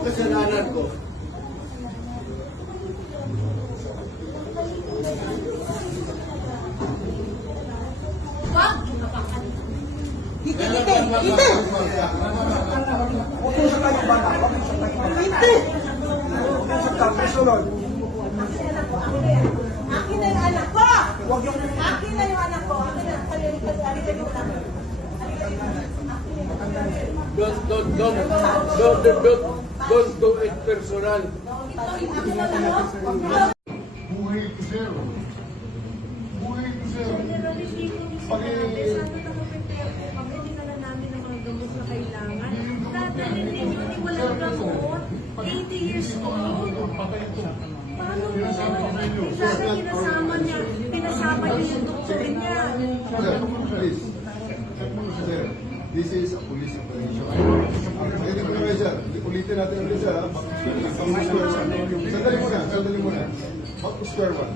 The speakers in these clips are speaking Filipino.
Anong kasalanan ko? Wag! Ite! Huwag mo sa tayo bata. Huwag mo sa tayo bata. Ite! Huwag mo sa tayo. Sunod. Akin na yung anak ko! Huwag yung... Akin na yung anak ko! Akin na. Halika yung anak ko. Don't do it personal. Akin na lang mo. Buhay ko, sir. Buhay ko, sir. Generally speaking, sana nakaprepare po kami, dinala namin ang mga gamot na kailangan. Dadalhin ninyo, ni walang gamot, 80 years old. Paano po? Sana pinasama niyo yung doktor niya. Sir, please. Sir, this is a police operation. Pwede ko na kayo, sir. Ulitin natin ulit, sir. Sandali muna. Back to square one.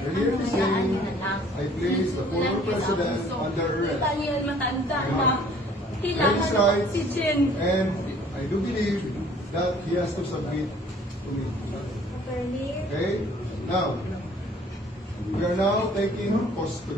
Earlier this saying, I place the former president under arrest. Daniel matanda na. That is Kailangan right. oxygen. And I do believe that he has to submit to me. Attorney, Okay? Now, we are now taking custody.